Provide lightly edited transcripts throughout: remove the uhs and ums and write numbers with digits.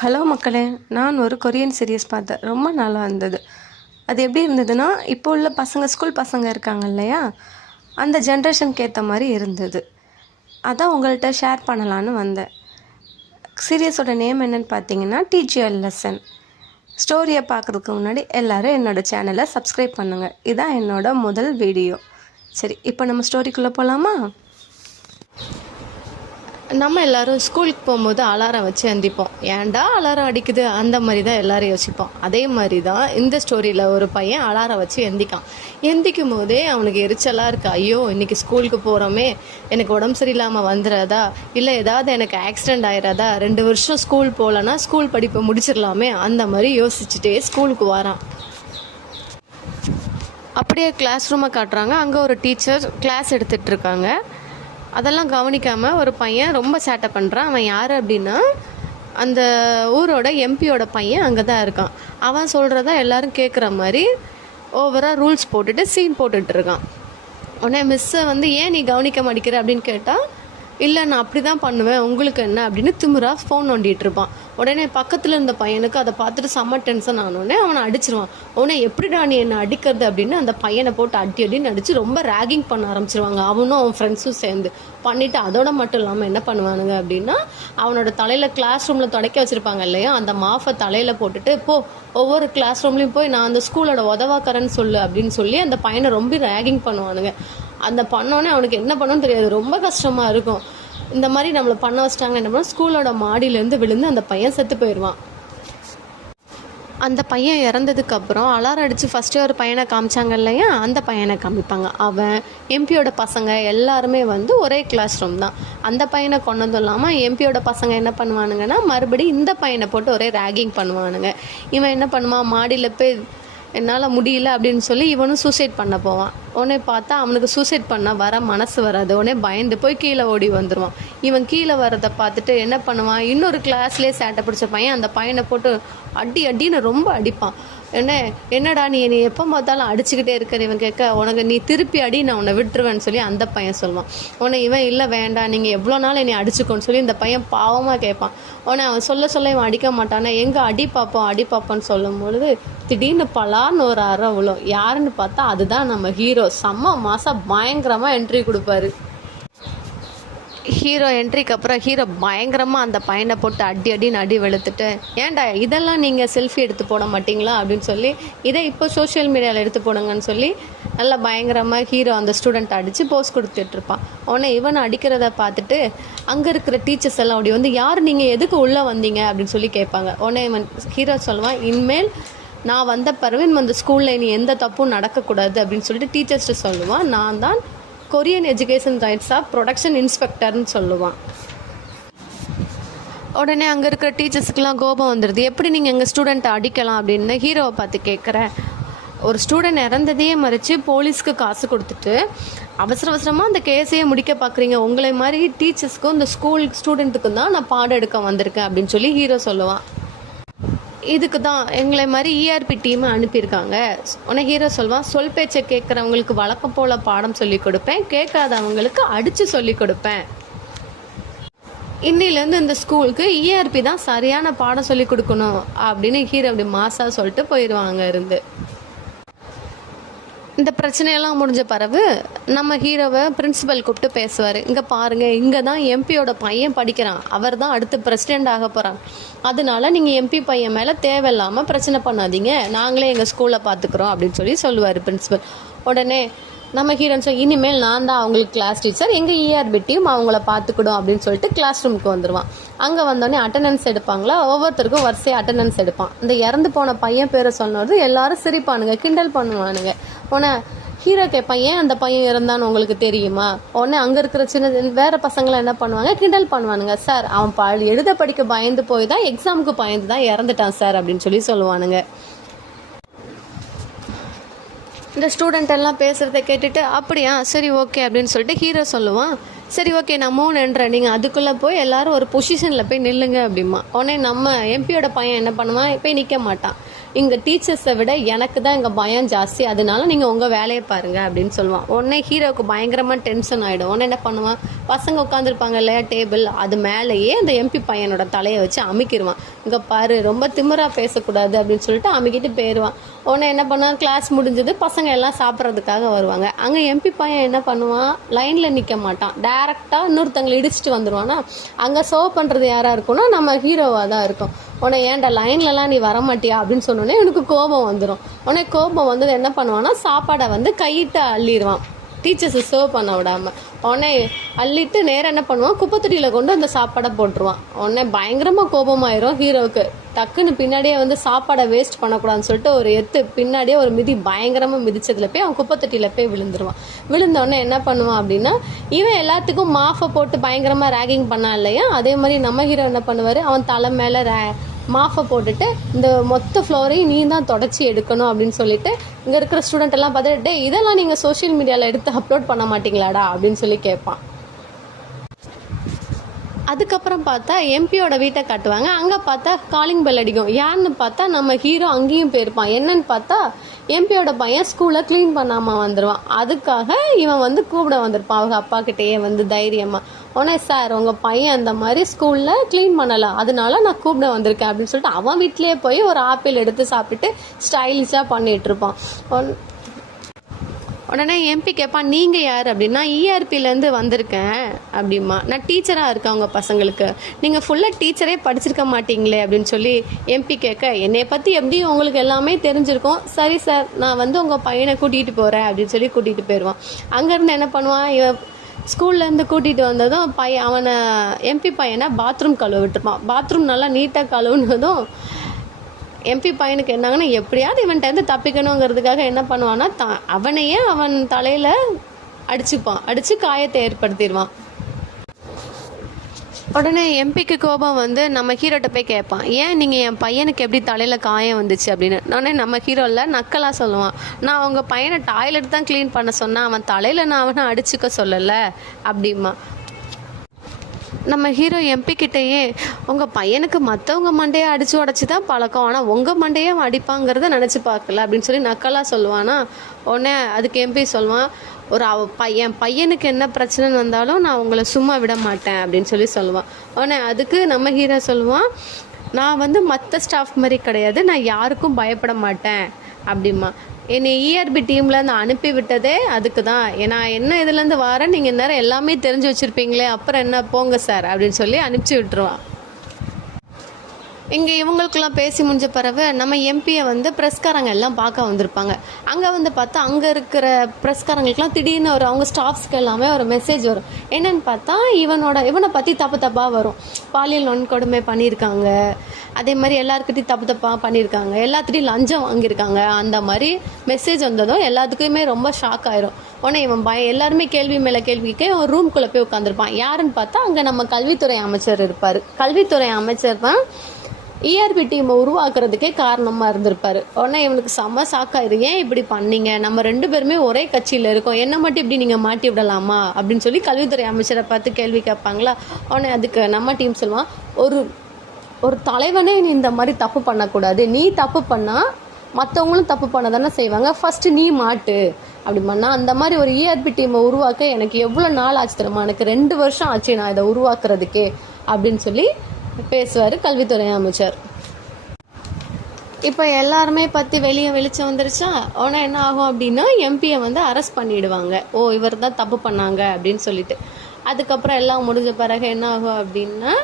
Hello மக்களே, நான் ஒரு கொரியன் சீரியஸ் பார்த்தேன். ரொம்ப நல்லா இருந்தது. அது எப்படி இருந்ததுன்னா, இப்போ உள்ள பசங்க ஸ்கூல் பசங்க இருக்காங்க இல்லையா, அந்த ஜென்ரேஷனுக்கு ஏற்ற மாதிரி இருந்தது. அதான் உங்கள்கிட்ட ஷேர் பண்ணலான்னு வந்தேன். சீரியஸோட நேம் என்னன்னு பார்த்தீங்கன்னா டீச்சர் லெசன். ஸ்டோரியை பார்க்குறதுக்கு முன்னாடி எல்லோரும் என்னோடய சேனலை சப்ஸ்கிரைப் பண்ணுங்கள். இதுதான் என்னோட முதல் வீடியோ. சரி, இப்போ நம்ம ஸ்டோரிக்குள்ளே போகலாமா? நம்ம எல்லோரும் ஸ்கூலுக்கு போகும்போது அலாரம் வச்சு எந்திப்போம். ஏன்டா அலாரம் அடிக்குது அந்த மாதிரி தான் எல்லோரும் யோசிப்போம். அதே மாதிரி தான் இந்த ஸ்டோரியில் ஒரு பையன் அலாரம் வச்சு எந்திக்கும் போதே அவனுக்கு எரிச்சலாக இருக்குது. ஐயோ, இன்றைக்கி ஸ்கூலுக்கு போகிறோமே, எனக்கு உடம்பு சரியில்லாமல் வந்துடாதா, இல்லை ஏதாவது எனக்கு ஆக்சிடெண்ட் ஆயிடாதா, 2 வருஷம் ஸ்கூல் போகலன்னா ஸ்கூல் படிப்பை முடிச்சிடலாமே, அந்த மாதிரி யோசிச்சுட்டே ஸ்கூலுக்கு வரான். அப்படியே கிளாஸ் ரூமை காட்டுறாங்க. அங்கே ஒரு டீச்சர் கிளாஸ் எடுத்துகிட்டு இருக்காங்க. அதெல்லாம் கவனிக்காமல் ஒரு பையன் ரொம்ப சேட்டை பண்ணுறான். அவன் யார் அப்படின்னா, அந்த ஊரோட எம்பியோட பையன் அங்கே தான் இருக்கான். அவன் சொல்கிறத எல்லோரும் கேட்குற மாதிரி ஓவராக ரூல்ஸ் போட்டுட்டு சீன் போட்டுட்ருக்கான். உடனே மிஸ்ஸை ஏன் நீ கவனிக்க மாட்டேங்கிற அப்படின்னு கேட்டால், இல்லை நான் அப்படி தான் பண்ணுவேன், உங்களுக்கு என்ன அப்படின்னு திமுறா ஃபோன் நோண்டிகிட்டு இருப்பான். உடனே பக்கத்தில் இருந்த பையனுக்கு அதை பார்த்துட்டு செம்ம டென்ஷன் ஆனோடனே அவனை அடிச்சிருவான். உடனே எப்படிடா நீ என்னை அடிக்கிறது அப்படின்னு அந்த பையனை போட்டு அடின்னு அடித்து ரொம்ப ரேகிங் பண்ண ஆரம்பிச்சிருவாங்க. அவனும் அவன் ஃப்ரெண்ட்ஸும் சேர்ந்து பண்ணிவிட்டு, அதோட மட்டும் இல்லாமல் என்ன பண்ணுவானுங்க அப்படின்னா, அவனோட தலையில் கிளாஸ் ரூமில் துடைக்க வச்சுருப்பாங்க இல்லையா, அந்த மாஃபை தலையில் போட்டுட்டு ஒவ்வொரு கிளாஸ் ரூம்லேயும் போய் நான் அந்த ஸ்கூலோட உதவாக்கறேன்னு சொல்லு அப்படின்னு சொல்லி அந்த பையனை ரொம்ப ரேகிங் பண்ணுவானுங்க. அந்த பண்ணோன்னே அவனுக்கு என்ன பண்ணணும்னு தெரியாது, ரொம்ப கஷ்டமாக இருக்கும். இந்த மாதிரி நம்மளை பண்ண வச்சிட்டாங்க. என்ன பண்ணோம், ஸ்கூலோட மாடியிலேருந்து விழுந்து அந்த பையன் செத்து போயிடுவான். அந்த பையன் இறந்ததுக்கப்புறம் அலாரம் அடித்து ஃபஸ்ட்டு ஒரு பையனை காமிச்சாங்க இல்லையா, அந்த பையனை காமிப்பாங்க. அவன் எம்பியோட பசங்க எல்லாருமே ஒரே கிளாஸ் ரூம் தான். அந்த பையனை கொண்டதும் இல்லாமல் எம்பியோட பசங்க என்ன பண்ணுவானுங்கன்னா, மறுபடியும் இந்த பையனை போட்டு ஒரே ரேகிங் பண்ணுவானுங்க. இவன் என்ன பண்ணுவான், மாடியில் போய் என்னால் முடியல அப்படின்னு சொல்லி இவனும் சூசைட் பண்ண போவான். உடனே பார்த்தா அவனுக்கு சூசைட் பண்ண மனசு வராது. உடனே பயந்து போய் கீழே ஓடி வந்துடுவான். இவன் கீழே வர்றதை பார்த்துட்டு என்ன பண்ணுவான், இன்னொரு கிளாஸ்லேயே சேட்டை பிடிச்ச பையன் அந்த பையனை போட்டு அடின்னு ரொம்ப அடிப்பான். என்னடா நீ எப்போ பார்த்தாலும் அடிச்சுக்கிட்டே இருக்கிற இவன் கேட்க, உனக்கு நீ திருப்பி அடி, நான் உன்னை விட்டுருவேன்னு சொல்லி அந்த பையன் சொல்லுவான். உடனே இவன் இல்லை வேண்டாம், நீங்கள் எவ்வளோ நாள் என்னை அடிச்சுக்கோன்னு சொல்லி இந்த பையன் பாவமாக கேட்பான். உடனே அவன் சொல்ல இவன் அடிக்க மாட்டானே, எங்கே அடி பார்ப்போன்னு சொல்லும் பொழுது திடீர்னு பலான்னு ஒரு அறை விழும். யாருன்னு பார்த்தா அதுதான் நம்ம ஹீரோ. செம்ம மாதம் பயங்கரமாக என்ட்ரி கொடுப்பாரு. ஹீரோ என்ட்ரிக்கு அப்புறம் ஹீரோ பயங்கரமாக அந்த பையனை போட்டு அடின்னு அடி வெளுத்துட்டு, ஏன்டா இதெல்லாம் நீங்கள் செல்ஃபி எடுத்து போட மாட்டிங்களா அப்படின்னு சொல்லி, இதை இப்போ சோஷியல் மீடியாவில் எடுத்து போடுங்கன்னு சொல்லி நல்லா பயங்கரமாக ஹீரோ அந்த ஸ்டூடெண்ட் அடித்து போஸ் கொடுத்துட்ருப்பான். உடனே இவனை அடிக்கிறத பார்த்துட்டு அங்கே இருக்கிற டீச்சர்ஸ் எல்லாம் அப்படி யார் நீங்கள் எதுக்கு உள்ளே வந்தீங்க அப்படின்னு சொல்லி கேட்பாங்க. உடனே இவன் ஹீரோ சொல்லுவான், இனிமேல் நான் வந்த பிறகு இந்த ஸ்கூலில் இனி எந்த தப்பும் நடக்கக்கூடாது அப்படின்னு சொல்லிட்டு டீச்சர்ஸ்ட்டு சொல்லுவான். நான் தான் Korean education rights of production இன்ஸ்பெக்டர்னு சொல்லுவான். உடனே அங்கே இருக்கிற டீச்சர்ஸுக்கெலாம் கோபம் வந்துடுது. எப்படி நீங்கள் எங்கள் ஸ்டூடெண்ட்டை அடிக்கலாம் அப்படின்னு ஹீரோவை பார்த்து கேட்குறேன். ஒரு ஸ்டூடெண்ட் இறந்ததையே மறைச்சு போலீஸ்க்கு காசு கொடுத்துட்டு அவசரமாக அந்த கேஸையே முடிக்க பார்க்குறீங்க. உங்களை மாதிரி டீச்சர்ஸ்க்கும் இந்த ஸ்கூல் ஸ்டூடெண்ட்டுக்கும் தான் நான் பாடம் எடுக்க வந்திருக்கேன் அப்படின்னு சொல்லி ஹீரோ சொல்லுவான். இதுக்கு தான் எங்களை மாதிரி இஆர்பி டீமை அனுப்பியிருக்காங்க. உடனே ஹீரோ சொல்லுவான், சொல் பேச்சை கேட்குறவங்களுக்கு வழக்கம் போல் பாடம் சொல்லி கொடுப்பேன், கேட்காதவங்களுக்கு அடித்து சொல்லி கொடுப்பேன். இன்னிலேருந்து இந்த ஸ்கூலுக்கு இஆர்பி தான் சரியான பாடம் சொல்லி கொடுக்கணும் அப்படின்னு ஹீரோ அப்படி மாசாக சொல்லிட்டு போயிடுவாங்க இருந்து. இந்த பிரச்சனையெல்லாம் முடிஞ்ச பிறகு நம்ம ஹீரோவை பிரின்சிபல் கூப்பிட்டு பேசுவார். இங்கே பாருங்கள், இங்கே தான் எம்பியோட பையன் படிக்கிறான், அவர் தான் அடுத்து பிரசிடெண்ட் ஆக போகிறான். அதனால நீங்கள் எம்பி பையன் மேலே தேவையில்லாமல் பிரச்சனை பண்ணாதீங்க, நாங்களே எங்கள் ஸ்கூலை பார்த்துக்குறோம் அப்படின்னு சொல்லுவார் பிரின்சிபல். உடனே நம்ம ஹீரோன்னு சொல்லி, இனிமேல் நான் தான் அவங்களுக்கு கிளாஸ் டீச்சர், எங்கள் இஆர்பி டீம் அவங்கள பார்த்துக்கிடும் அப்படின்னு சொல்லிட்டு கிளாஸ் ரூமுக்கு வந்துடுவான். அங்கே வந்தோடனே அட்டண்டன்ஸ் எடுப்பாங்களா, ஒவ்வொருத்தருக்கும் வரிசையாக அட்டண்டன்ஸ் எடுப்பான். இந்த இறந்து போன பையன் பேரை சொன்னது எல்லாரும் சிரிப்பானுங்க, கிண்டல் பண்ணுவானுங்க. உடனே ஹீரோ கேட்பான், ஏன் அந்த பையன் இறந்தான்னு உங்களுக்கு தெரியுமா? உடனே அங்கே இருக்கிற சின்ன வேறு பசங்களை என்ன பண்ணுவாங்க, கிண்டல் பண்ணுவானுங்க. சார், அவன் எழுத படிக்க பயந்து போய் தான் எக்ஸாமுக்கு பயந்து தான் இறந்துட்டான் சார் அப்படின்னு சொல்லி சொல்லுவானுங்க. இந்த ஸ்டூடெண்ட் எல்லாம் பேசுகிறத கேட்டுட்டு, அப்படியா சரி ஓகே அப்படின்னு சொல்லிட்டு ஹீரோ சொல்லுவான். சரி ஓகே, நான் 3 என்றேன், நீங்கள் அதுக்குள்ளே போய் எல்லோரும் ஒரு பொசிஷனில் போய் நில்லுங்க அப்படிமா. உடனே நம்ம எம்பியோட பையன் என்ன பண்ணுவான், போய் நிற்க மாட்டான். இங்கே டீச்சர்ஸை விட எனக்கு தான் இங்கே பயம் ஜாஸ்தி, அதனால நீங்கள் உங்கள் வேலையை பாருங்கள் அப்படின்னு சொல்லுவான். உடனே ஹீரோவுக்கு பயங்கரமாக டென்ஷன் ஆகிடும். உடனே என்ன பண்ணுவான், பசங்க உட்காந்துருப்பாங்க இல்லையா டேபிள், அது மேலேயே அந்த எம்பி பையனோட தலையை வச்சு அமுக்கிடுவான். இங்கே பாரு ரொம்ப திமிராக பேசக்கூடாது அப்படின்னு சொல்லிட்டு அமுக்கிட்டு போயிடுவான். உடனே என்ன பண்ணுவான், கிளாஸ் முடிஞ்சது பசங்க எல்லாம் சாப்பிட்றதுக்காக வருவாங்க. அங்கே எம்பி பையன் என்ன பண்ணுவான், லைனில் நிற்க மாட்டான், டேரெக்டாக இன்னொருத்தங்களை இடிச்சிட்டு வந்துடுவானா. அங்கே சர்வ் பண்ணுறது யாராக இருக்கும்னா நம்ம ஹீரோவாக தான் இருக்கும். உடனே ஏன்டா லைன்லலாம் நீ வரமாட்டியா அப்படின்னு சொன்னோடனே எனக்கு கோபம் வந்துடும். உடனே கோபம் வந்தது என்ன பண்ணுவான்னா சாப்பாடை வந்து கையிட்டு அள்ளிடுவான், டீச்சர்ஸை சர்வ் பண்ண விடாமல். உடனே அள்ளிட்டு நேராக என்ன பண்ணுவான், குப்பைத்தொட்டியில் கொண்டு அந்த சாப்பாடை போட்டுருவான். உடனே பயங்கரமாக கோபமாயிரும் ஹீரோவுக்கு. டக்குன்னு பின்னாடியே வந்து சாப்பாடை வேஸ்ட் பண்ணக்கூடாதுன்னு சொல்லிட்டு ஒரு எத்து பின்னாடியே ஒரு மிதி பயங்கரமாக மிதிச்சதுல போய் அவன் குப்பைத்தொட்டியில் போய் விழுந்துருவான். விழுந்தோடனே என்ன பண்ணுவான் அப்படின்னா, இவன் எல்லாத்துக்கும் மாஃபை போட்டு பயங்கரமாக ரேகிங் பண்ணான் இல்லையா, அதே மாதிரி நம்ம ஹீரோ என்ன பண்ணுவார், அவன் தலை மேலே மாஃபை போட்டுட்டு இந்த மொத்த ஃப்ளோரையும் நீ தான் தொடச்சி எடுக்கணும் அப்படின்னு சொல்லிட்டு இங்கே இருக்கிற ஸ்டூடெண்ட் எல்லாம் பார்த்துட்டு, டே இதெல்லாம் நீங்கள் சோஷியல் மீடியாவில் எடுத்து அப்லோட் பண்ண மாட்டீங்களாடா அப்படின்னு சொல்லி கேட்பான். அதுக்கப்புறம் பார்த்தா எம்பியோட வீட்டை காட்டுவாங்க. அங்கே பார்த்தா காலிங் பெல் அடிக்கும். யாருன்னு பார்த்தா நம்ம ஹீரோ அங்கேயும் போயிருப்பான். என்னன்னு பார்த்தா எம்பியோட பையன் ஸ்கூலை க்ளீன் பண்ணாமல் வந்துடுவான். அதுக்காக இவன் வந்து கூப்பிட வந்திருப்பான் அவங்க அப்பா கிட்டேயே வந்து தைரியமாக. உடனே சார் உங்கள் பையன் அந்த மாதிரி ஸ்கூலில் க்ளீன் பண்ணலாம், அதனால நான் கூப்பிட வந்திருக்கேன் அப்படின்னு சொல்லிட்டு அவன் வீட்டிலேயே போய் ஒரு ஆப்பிள் எடுத்து சாப்பிட்டுட்டு ஸ்டைலிஷாக பண்ணிகிட்டு இருப்பான். உடனே எம்பி கேட்பான், நீங்கள் யார் அப்படின்னா, இஆர்பிலேருந்து வந்திருக்கேன் அப்படிமா, நான் டீச்சராக இருக்கேன் அவங்க பசங்களுக்கு, நீங்கள் ஃபுல்லாக டீச்சரே படிச்சிருக்க மாட்டீங்களே அப்படின்னு சொல்லி எம்பி கேட்க, என்னை பற்றி எப்படி உங்களுக்கு எல்லாமே தெரிஞ்சிருக்கும், சரி சார் நான் வந்து உங்கள் பையனை கூட்டிகிட்டு போகிறேன் அப்படின்னு சொல்லி கூட்டிகிட்டு போயிடுவான். அங்கேருந்து என்ன பண்ணுவான், இவன் ஸ்கூல்லேருந்து கூட்டிகிட்டு வந்ததும் அவனை எம்பி பையனை பாத்ரூம் கழுவ விட்டுருப்பான். பாத்ரூம் நல்லா நீட்டாக கழுவுனதும் எம்பி பையனுக்கு என்னாங்கன்னா, எப்படியாவது இவன்கிட்ட தப்பிக்கணுங்கிறதுக்காக என்ன பண்ணுவான்னா அவனையே அவன் தலையில் அடித்து காயத்தை ஏற்படுத்திடுவான். உடனே எம்பிக்கு கோபம் வந்து நம்ம ஹீரோட்ட போய் கேட்பான், ஏன் நீங்கள் என் பையனுக்கு எப்படி தலையில் காயம் வந்துச்சு அப்படின்னு. உடனே நம்ம ஹீரோவில் நக்கலாக சொல்லுவான், நான் அவங்க பையனை டாய்லெட் தான் க்ளீன் பண்ண சொன்னேன், அவன் தலையில் நான் அவனை அடிச்சுக்க சொல்லலை அப்படிமா. நம்ம ஹீரோ எம்பி கிட்டேயே, உங்கள் பையனுக்கு மற்றவங்க மண்டையை அடித்து உடச்சி தான் பழக்கம், ஆனால் உங்கள் மண்டையே அடிப்பாங்கிறத நினச்சி பார்க்கல அப்படின்னு சொல்லி நக்கலாக சொல்லுவானா. உடனே அதுக்கு எம்பி சொல்லுவான், என் பையனுக்கு என்ன பிரச்சனைன்னு வந்தாலும் நான் உங்களை சும்மா விட மாட்டேன் அப்படின்னு சொல்லி சொல்லுவான். உடனே அதுக்கு நம்ம ஹீரோ சொல்லுவான், நான் வந்து மற்ற ஸ்டாஃப் மாதிரி கிடையாது, நான் யாருக்கும் பயப்பட மாட்டேன் அப்படிமா. என்னை இஆர்பி டீம்லேருந்து அனுப்பி விட்டதே அதுக்கு தான், நான் என்ன இதுலேருந்து வரேன், நீங்கள் நேரம் எல்லாமே தெரிஞ்சு வச்சுருப்பீங்களே, அப்புறம் என்ன போங்க சார் அப்படின்னு சொல்லி அனுப்பிச்சி விட்டுருவான். இங்கே இவங்களுக்கெல்லாம் பேசி முடிஞ்ச பிறகு நம்ம எம்பியை வந்து ப்ரெஸ்காரங்க எல்லாம் பார்க்க வந்திருப்பாங்க. அங்கே வந்து பார்த்தா அங்கே இருக்கிற ப்ரெஸ்காரங்களுக்கெல்லாம் திடீர்னு அவங்க ஸ்டாஃப்ஸ்க்கு எல்லாமே ஒரு மெசேஜ் வரும். என்னென்னு பார்த்தா இவனை பற்றி தப்பாக வரும், பாலியல் வன்கொடுமை பண்ணியிருக்காங்க, அதே மாதிரி எல்லாருக்கிட்டையும் தப்பாக பண்ணியிருக்காங்க, எல்லாத்துட்டையும் லஞ்சம் வாங்கியிருக்காங்க, அந்த மாதிரி மெசேஜ் வந்ததும் எல்லாத்துக்குமே ரொம்ப ஷாக் ஆயிரும். உடனே இவன் எல்லாருமே கேள்வி மேலே கேள்விக்கு ஒரு ரூம்குள்ளே போய் உட்காந்துருப்பான். யாருன்னு பார்த்தா அங்கே நம்ம கல்வித்துறை அமைச்சர் இருப்பார். கல்வித்துறை அமைச்சர் தான் இஆர்பி டீமை உருவாக்குறதுக்கே காரணமாக இருந்திருப்பார். உடனே இவனுக்கு செம்ம ஷாக்காயிரு, ஏன் இப்படி பண்ணீங்க, நம்ம 2 பேருமே ஒரே கட்சியில் இருக்கோம், என்ன மட்டும் இப்படி நீங்கள் மாட்டி விடலாமா அப்படின்னு சொல்லி கல்வித்துறை அமைச்சரை பார்த்து கேள்வி கேட்பாங்களா. உடனே அதுக்கு நம்ம டீம் சொல்லுவான், ஒரு தலைவனே நீ இந்த மாதிரி தப்பு பண்ணக்கூடாது, நீ தப்பு பண்ணால் மற்றவங்களும் தப்பு பண்ண தானே செய்வாங்க, ஃபஸ்ட்டு நீ மாட்டு அப்படி பண்ணால். அந்த மாதிரி ஒரு இஆர்பி டீமை உருவாக்க எனக்கு எவ்வளோ நாள் ஆச்சு தெரியுமா, எனக்கு 2 வருஷம் ஆச்சு நான் இதை உருவாக்குறதுக்கே அப்படின்னு சொல்லி பேசுவார் கல்வித்துறை அமைச்சர். இப்போ எல்லாருமே பற்றி வெளிச்சம் வந்துருச்சா. உடனே என்ன ஆகும் அப்படின்னா எம்பியை வந்து அரெஸ்ட் பண்ணிடுவாங்க. இவர் தான் தப்பு பண்ணாங்க அப்படின்னு சொல்லிட்டு. அதுக்கப்புறம் எல்லாம் முடிஞ்ச பிறகு என்ன ஆகும் அப்படின்னா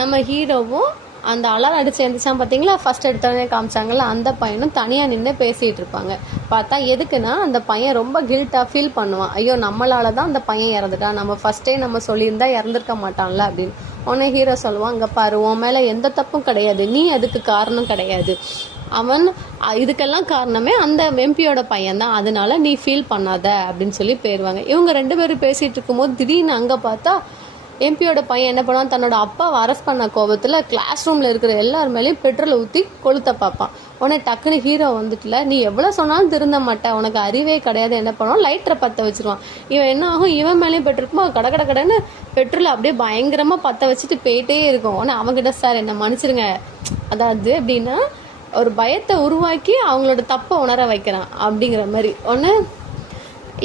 நம்ம ஹீரோவும் அந்த அலாரம் அடிச்சு எழுந்திரிச்சான் பார்த்தீங்களா, ஃபர்ஸ்ட் எடுத்தவனே காமிச்சாங்கல்ல, அந்த பையனும் தனியாக நின்று பேசிகிட்டு இருப்பாங்க. பார்த்தா எதுக்குன்னா அந்த பையன் ரொம்ப கில்ட்டாக ஃபீல் பண்ணுவான், ஐயோ நம்மளால தான் அந்த பையன் இறந்துட்டான், நம்ம ஃபர்ஸ்டே நம்ம சொல்லியிருந்தா இறந்துருக்க மாட்டான்ல அப்படின்னு. உடனே ஹீரோ சொல்லுவான், அங்கே பாரு உன் மேலே எந்த தப்பும் கிடையாது, நீ அதுக்கு காரணம் கிடையாது, அவன் இதுக்கெல்லாம் காரணமே அந்த எம்பியோட பையன் தான், அதனால நீ ஃபீல் பண்ணாத அப்படின்னு சொல்லி போயிடுவாங்க. இவங்க 2 பேரும் பேசிகிட்டு இருக்கும்போது திடீர்னு அங்கே பார்த்தா எம்பியோட பையன் என்ன பண்ணுவான், தன்னோட அப்பாவை அரெஸ்ட் பண்ண கோபத்தில் கிளாஸ் ரூமில் இருக்கிற எல்லார் மேலேயும் பெட்ரோல் ஊற்றி கொளுத்த பார்ப்பான். உடனே டக்குன்னு ஹீரோ வந்துட்டுல, நீ எவ்வளோ சொன்னாலும் திருந்த மாட்டேன், உனக்கு அறிவே கிடையாது, என்ன பண்ணுவான் லைட்டரை பற்ற வச்சிருவான். இவன் என்ன ஆகும், இவன் மேலேயும் பெட்ரோல் கடன்னு பெட்ரோல் அப்படியே பயங்கரமாக பற்ற வச்சுட்டு போயிட்டே இருக்கும். உடனே அவங்ககிட்ட, சார் என்னை மன்னிச்சிருங்க, அதாவது எப்படின்னா ஒரு பயத்தை உருவாக்கி அவங்களோட தப்பை உணர வைக்கிறான் அப்படிங்கிற மாதிரி. ஒன்று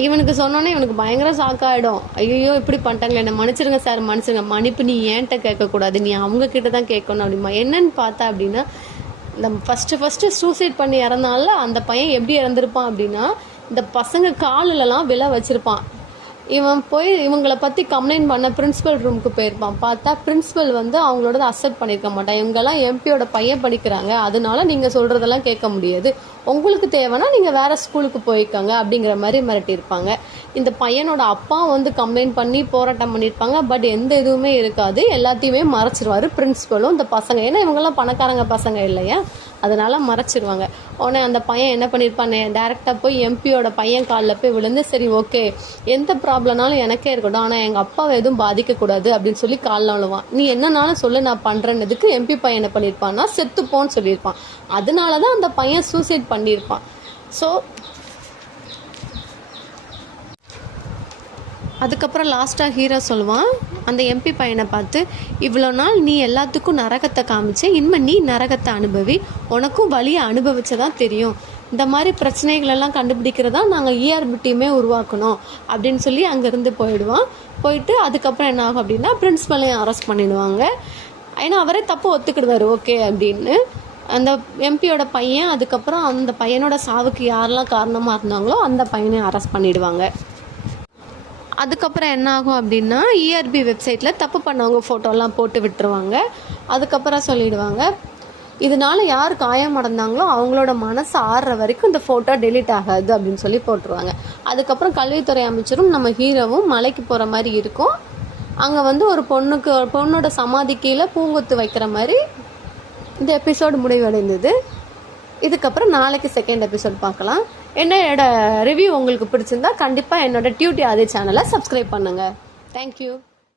இவனுக்கு சொன்னோன்னே இவனுக்கு பயங்கர ஷாக்காகிடும். ஐயோ இப்படி பண்ணிட்டாங்களே, என்ன மன்னிச்சிருங்க சார், மன்னிச்சிருங்க. மன்னிப்பு நீ ஏன்ட்ட கேட்கக்கூடாது, நீ அவங்க கிட்ட தான் கேட்கணும் அப்படிமா. என்னன்னு பார்த்தா அப்படின்னா, இந்த ஃபஸ்ட்டு சூசைட் பண்ணி இறந்தால அந்த பையன் எப்படி இறந்துருப்பான் அப்படின்னா, இந்த பசங்க காலிலலாம் விலை வச்சுருப்பான். இவன் போய் இவங்களை பற்றி கம்ப்ளைண்ட் பண்ண பிரின்ஸிபல் ரூமுக்கு போயிருப்பான். பார்த்தா பிரின்ஸிபல் வந்து அவங்களோட அக்செப்ட் பண்ணியிருக்க மாட்டான். இவங்கெல்லாம் எம்பியோட பையன் படிக்கிறாங்க, அதனால நீங்கள் சொல்கிறதெல்லாம் கேட்க முடியாது, உங்களுக்கு தேவைன்னா நீங்கள் வேறு ஸ்கூலுக்கு போய்க்கோங்க அப்படிங்கிற மாதிரி மிரட்டியிருப்பாங்க. இந்த பையனோட அப்பா வந்து கம்ப்ளைண்ட் பண்ணி போராட்டம் பண்ணியிருப்பாங்க. பட் எந்த இதுவுமே இருக்காது, எல்லாத்தையுமே மறைச்சிருவார் பிரின்ஸிபலும் இந்த பசங்க. ஏன்னா இவங்கெல்லாம் பணக்காரங்க பசங்க இல்லையா, அதனால மறைச்சிருவாங்க. உடனே அந்த பையன் என்ன பண்ணியிருப்பானே, டேரெக்டாக போய் எம்பியோட பையன் காலில் போய் விழுந்து, சரி ஓகே எந்த ப்ராப்ளம்னாலும் எனக்கே இருக்கட்டும், ஆனால் எங்கள் அப்பாவை எதுவும் பாதிக்கக்கூடாது அப்படின்னு சொல்லி காலில் விழுவான். நீ என்னன்னாலும் சொல்லு, நான் பண்ணுறேன்னதுக்கு எம்பி பையன் என்ன பண்ணியிருப்பான்னா செத்துப்போன்னு சொல்லியிருப்பான். அதனால தான் அந்த பையன் சூசைட் பண்ணியிருப்பான். ஸோ அதுக்கப்புறம் லாஸ்ட்டாக ஹீரோ சொல்லுவான் அந்த எம்பி பையனை பார்த்து, இவ்வளோ நாள் நீ எல்லாத்துக்கும் நரகத்தை காமிச்சு, இனிமேல் நீ நரகத்தை அனுபவி, உனக்கும் வலியை அனுபவிச்சதான் தெரியும். இந்த மாதிரி பிரச்சனைகளெல்லாம் கண்டுபிடிக்கிறதா நாங்கள் இஆர்பி டீமே உருவாக்கணும் அப்படின்னு சொல்லி அங்கேருந்து போயிடுவான். போயிட்டு அதுக்கப்புறம் என்ன ஆகும் அப்படின்னா, பிரின்ஸிபலையும் அரெஸ்ட் பண்ணிடுவாங்க. ஏன்னா அவரே தப்பு ஒத்துக்கிடுவார் ஓகே அப்படின்னு. அந்த எம்பியோட பையன், அதுக்கப்புறம் அந்த பையனோட சாவுக்கு யாரெல்லாம் காரணமாக இருந்தாங்களோ அந்த பையனையும் அரெஸ்ட் பண்ணிடுவாங்க. அதுக்கப்புறம் என்ன ஆகும் அப்படின்னா, இஆர்பி வெப்சைட்டில் தப்பு பண்ணவங்க ஃபோட்டோலாம் போட்டு விட்டுருவாங்க. அதுக்கப்புறம் சொல்லிடுவாங்க, இதனால யார் காயமடைந்தாங்களோ அவங்களோட மனசு ஆறுற வரைக்கும் இந்த ஃபோட்டோ டெலீட் ஆகாது அப்படின்னு சொல்லி போட்டுருவாங்க. அதுக்கப்புறம் கல்வித்துறை அமைச்சரும் நம்ம ஹீரோவும் மலைக்கு போகிற மாதிரி இருக்கும். அங்கே வந்து ஒரு பொண்ணோட சமாதி கீழே பூங்கொத்து வைக்கிற மாதிரி இந்த எபிசோடு முடிவடைந்தது. இதுக்கப்புறம் நாளைக்கு செகண்ட் எபிசோட் பார்க்கலாம். என்னோட ரிவ்யூ உங்களுக்கு பிடிச்சிருந்தா கண்டிப்பாக என்னோட டியூட்டி அதே சேனலை சப்ஸ்கிரைப் பண்ணுங்கள். தேங்க்யூ.